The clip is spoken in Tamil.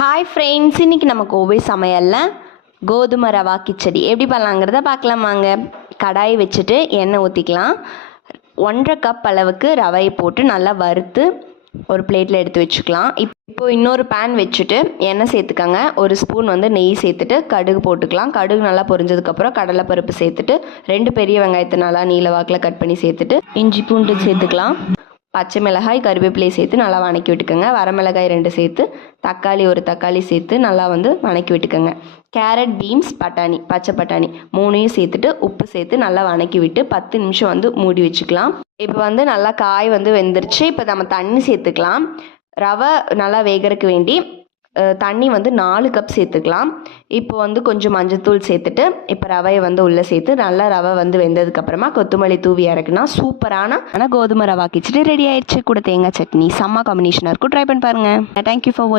ஹாய் ஃப்ரெண்ட்ஸ், இன்றைக்கி நம்ம கோவை சமையலில் கோதுமை ரவா கிச்சடி எப்படி பண்ணலாங்கிறத பார்க்கலாமாங்க. கடாய் வச்சுட்டு எண்ணெய் ஊற்றிக்கலாம். 1.5 கப் அளவுக்கு ரவையை போட்டு நல்லா வறுத்து ஒரு பிளேட்டில் எடுத்து வச்சுக்கலாம். இப்போது இன்னொரு பேன் வச்சுட்டு எண்ணெய் சேர்த்துக்கங்க. ஒரு ஸ்பூன் நெய் சேர்த்துட்டு கடுகு போட்டுக்கலாம். கடுகு நல்லா பொரிஞ்சதுக்கப்புறம் கடலைப்பருப்பு சேர்த்துட்டு 2 பெரிய வெங்காயத்தை நல்லா நீல வாக்கில் கட் பண்ணி சேர்த்துட்டு இஞ்சி பூண்டு சேர்த்துக்கலாம். பச்சை மிளகாய் கருவேப்பிலை சேர்த்து நல்லா வணக்கி விட்டுக்கோங்க. வரமிளகாய் 2 சேர்த்து தக்காளி 1 தக்காளி சேர்த்து நல்லா வணக்கி விட்டுக்கோங்க. கேரட், பீன்ஸ், பட்டாணி, பச்சை பட்டாணி 3ஐயும் சேர்த்துட்டு உப்பு சேர்த்து நல்லா வணக்கி விட்டு 10 நிமிஷம் மூடி வச்சுக்கலாம். இப்போ நல்லா காய் வெந்துருச்சு. இப்போ நம்ம தண்ணி சேர்த்துக்கலாம். ரவை நல்லா வேகறதுக்கு வேண்டி தண்ணி 4 கப் சேர்த்துக்கலாம். இப்போ கொஞ்சம் மஞ்சத்தூள் சேர்த்துட்டு இப்போ ரவையை உள்ளே சேர்த்து நல்லா ரவை வெந்ததுக்கப்புறமா கொத்தமல்லி தூவி இறக்குனா சூப்பரான கோதுமை ரவா கிச்சடி ரெடி ஆயிடுச்சு. கூட தேங்காய் சட்னி செம்ம காம்பினேஷனாக இருக்கும். ட்ரை பண்ணி பாருங்கள். தேங்க்யூ ஃபார் வாட்சிங்.